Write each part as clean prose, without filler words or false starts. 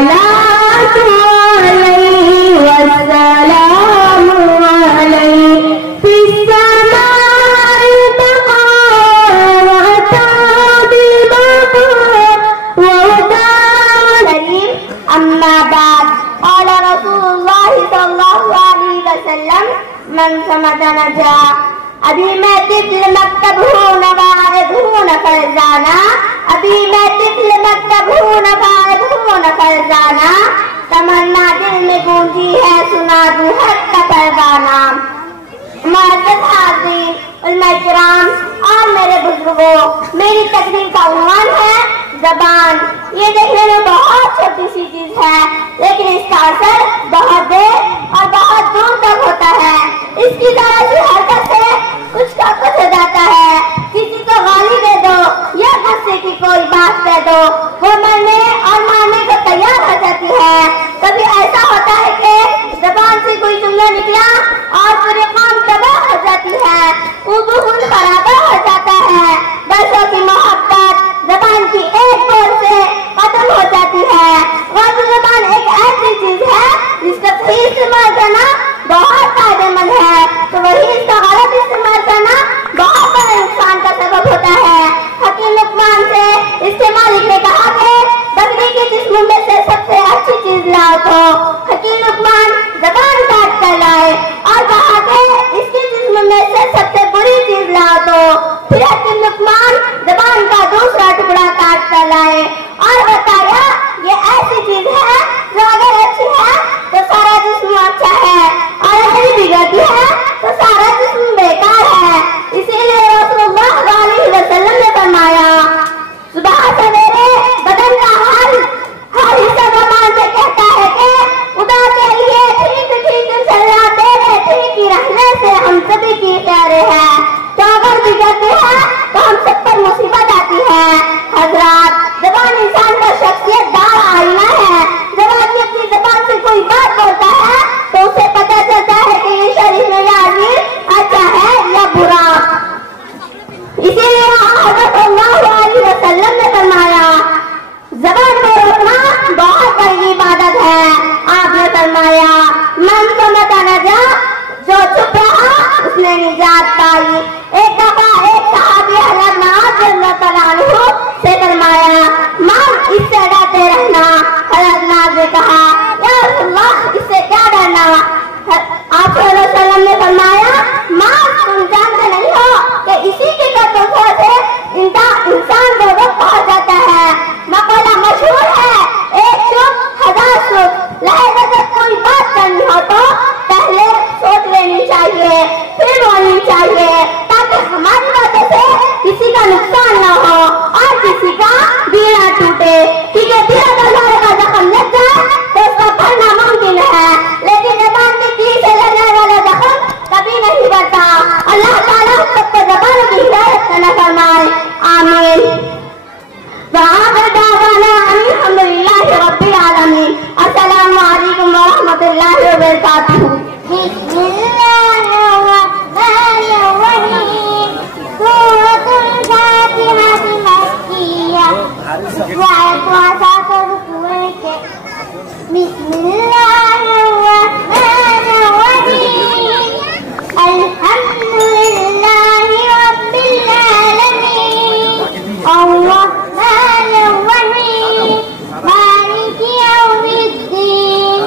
الصلاة عليه والسلام عليه في السماء بقاء وأتى بالبقاء وأتى. أما بعد، قال رسول الله صلى الله عليه وسلم: من صمت نجا. ابھی میں طفل مکتب ہوں نوائب ہوں نہ فرزانہ، ابھی میں طفل مکتب ہوں نوائب ہوں نہ فرزانہ، تمنا دل میں گونجی ہے سنا دوں حق کا پروانہ. معزز حاضرین، علماء کرام اور میرے بزرگوں، میری تقریر کا عنوان ہے زبان. یہ دیکھنے میں بہت چھوٹی سی چیز ہے، لیکن اس کا اثر بہت دیر اور بہت دور تک ہوتا ہے. اس کی ذرا سی حرکت سے کچھ کا کچھ ہو جاتا ہے. کسی کو گالی دے دو یا غصے کی کوئی بات کہہ دو، وہ مرنے اور مارنے کو تیار ہو جاتی ہے. کبھی ایسا ہوتا ہے کہ زبان سے کوئی جملہ نکلا اور پورے قوم تباہ ہو جاتی ہے، خون خرابہ ہو جاتا ہے. برسوں کی محبت زبان کی ایک بول سے ختم ہو جاتی ہے. غلط زبان ایک ایسی چیز ہے جس کا صحیح استعمال کرنا بہت فائدہ مند ہے، تو وہی اس کا غلط استعمال کرنا بہت بڑا نقصان کا سبب ہوتا ہے. حکیم لقمان سے اس سے مالک نے کہا کہ بکری کے جسم میں سے سب سے اچھی چیز لاؤ، تو حکیم لقمان زبان کاٹ کر لائے اور کہا کہ اس کے جسم میں سے سب سے بری چیز لاؤ، تو پھر حکیم لقمان زبان کا دوسرا ٹکڑا کاٹ کر لائے اور بتایا یہ ایسی چیز ہے جو اگر اچھی ہے تو سارا جسم اچھا ہے، اور اگر بگڑتی ہے تو سارا جسم بیکار ہے. اسی لیے رسول اللہ علیہ وسلم نے فرمایا: صبح سویرے بدن کا ہر حصہ زبان سے کہتا ہے کہ خدا کے لیے ٹھیک ٹھیک چلنا تیرے ٹھیک ہی رہنے سے ہم سبھی کی خیر ہے، تو اگر بگڑتی ہے تو ہم سب پر مصیبت آتی ہے. حضرات، زبان انسان کا شخصیت دار آئینہ ہے. جب آدمی اپنی زبان سے کوئی بات بولتا ہے تو اسے پتہ چلتا ہے کہ یہ شریف یا عزیز اچھا ہے یا برا. اسی لیے حضرت اللہ علیہ وسلم نے فرمایا زبان کو روکنا بہت بڑی عبادت ہے. آپ نے فرمایا من صمت نجا، جو چپ رہا اس نے نجات پائی. ایک دفعہ ایک صحابی حضرت معاذ رضی اللہ عنہ سے فرمایا ماں اس سے ڈرتے رہنا. حضرت معاذ نے کہا یا رسول اللہ اس سے کیا ڈرنا؟ آپ صلی اللہ علیہ وسلم نے فرمایا ماں تم جانتے نہیں ہو کہ اسی کے قدموں سے انسان کو وقت پہنچ جاتا ہے. مقولہ مشہور ہے ایک چپ ہزار چپ. لہذا جب کوئی بات کرنی ہو تو پہلے سوچ لینی چاہیے پھر بولنی چاہیے، تاکہ ہماری باتوں سے کسی کا نقصان نہ ہو اور کسی کا دل نہ ٹوٹے. کیونکہ دل اگر کا زخم لگ جائے تو اس کا بھرنا ممکن ہے، لیکن زبان کے تیر سے لگنے والا زخم کبھی نہیں بھرتا. اللہ تعالیٰ سب کو زبان کی ہدایت کرنا فرمائے، آمین. وآخر دعوانا ان الحمد للہ رب العالمین. السلام علیکم ورحمۃ اللہ وبرکاتہ. بسم اللہ الرحمن الرحیم. سورۃ الفاتحہ مکیہ. بسم اللہ الرحمن الرحیم. الحمد للہ رب العالمین. الرحمن الرحیم. مالک یوم الدین.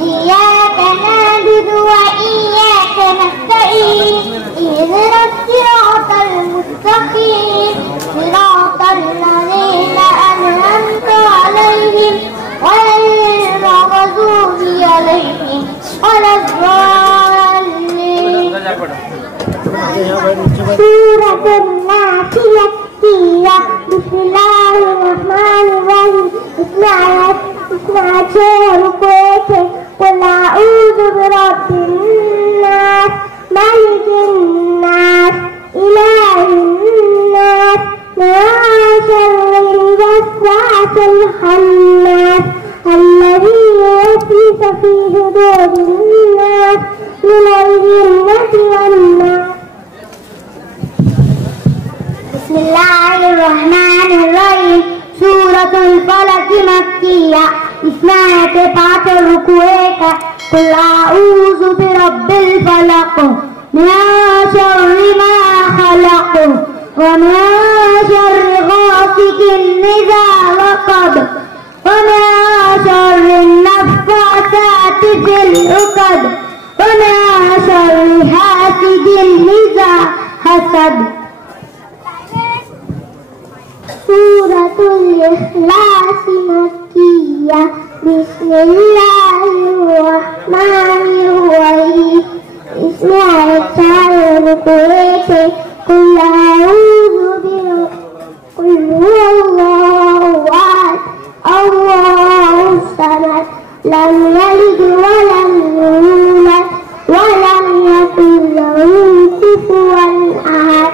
إياك نعبد وإياك نستعين. اهدنا الصراط المستقيم. صراط الذين أنعمت عليهم غير المغضوب عليهم ولا الضالين. سورة الناس مكية. بسم الله الرحمن الرحيم. اسمع رکوع. قل أعوذ برب الناس ملك الناس إله الناس من شر الوسواس الخناس الذي يوسوس في صدور الناس من الجنة والناس. بسم الله الرحمن الرحيم. سورة الفلق مكية. इसमें आयत 5 रुकुए का कुल आऊज़ु बिरब्बिल फलक मिन शर्रि मा खलक व मिन शर्रि गासिकिन इज़ा वक़ब व मिन शर्रि नफ़्फ़ासाति फिल उक़द व मिन शर्रि हासिदिन इज़ा हसद। सूरतुल इखलास मक्किया बिस्मिल्लाहिर्रहमानिर्रहीम। इसमें आयत 4 रुकुए थे कुल आऊज़ु कुल हुवल्लाहु अहद अल्लाहुस समद लम यलिद वलम यूलद वलम यकुल लहु कुफुवन अहद।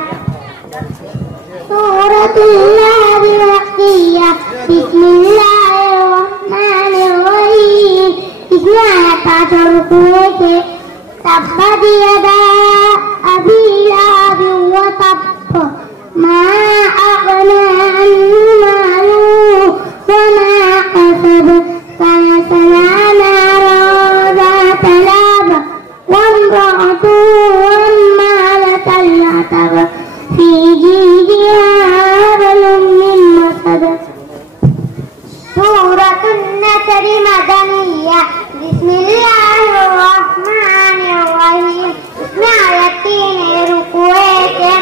सूरतुल नाज़ मक्किया बिस्मिल्लाहिर्रहमानिर्रहीम। इसमें आयत 5 रुकुए थे तब्बत यदा अबी लहब व तब्ब मा अग़ना अन्हु मालुहु व मा कसब सयस्ला नारन ज़ात लहब व इम्रअतुहु हम्मालतल हतब फी जीदिहा हबलुम मिन मसद। सूरतुन नसर मदनिया बिस्मिल्लाहिर्रहमानिर्रहीम। इसमें आयत 3 रुकुए थे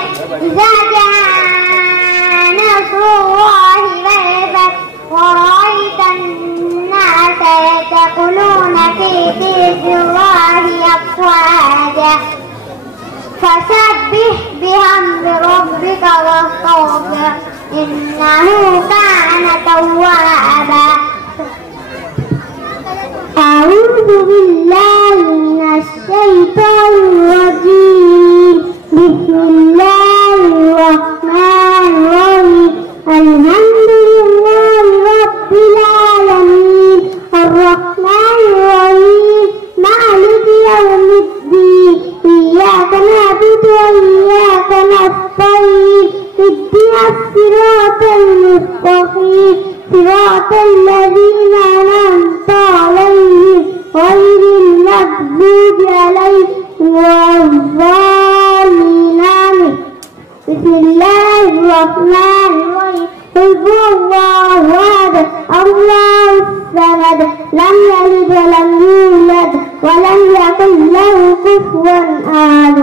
इज़ा जाअ नस्रुल्लाहि वल फतह व रअयतन नास यदख़ुलून फी दीनिल्लाहि अफ़वाजा फसब्बिह बिहम्दि रब्बिका वस्तग़फिर इन्नहु कान तव्वाबा। अऊज़ु बिल्लाहि मिनश शैतानिर रजीम। बिस्मिल्लाहिर्रहमानिर्रहीम। अल्हम्दुलिल्लाहि रब्बिल आलमीन अर्रहमानिर रहीम मालिकि यौमिद्दीन इय्याका नअबुदु व इय्याका नस्तईन इहदिनस सिरातल मुस्तक़ीम सिरातल लज़ीना अन'अमता अलैहिम गैरिल मग़्दूबि अलैहिम वलद्दालीन। बिस्मिल्लाहिर्रहमानिर्रहीम। क़ुल हुवल्लाहु अहद अल्लाहुस समद लम यलिद व lam yulad व lam yakul lahu कुफुवन अहद।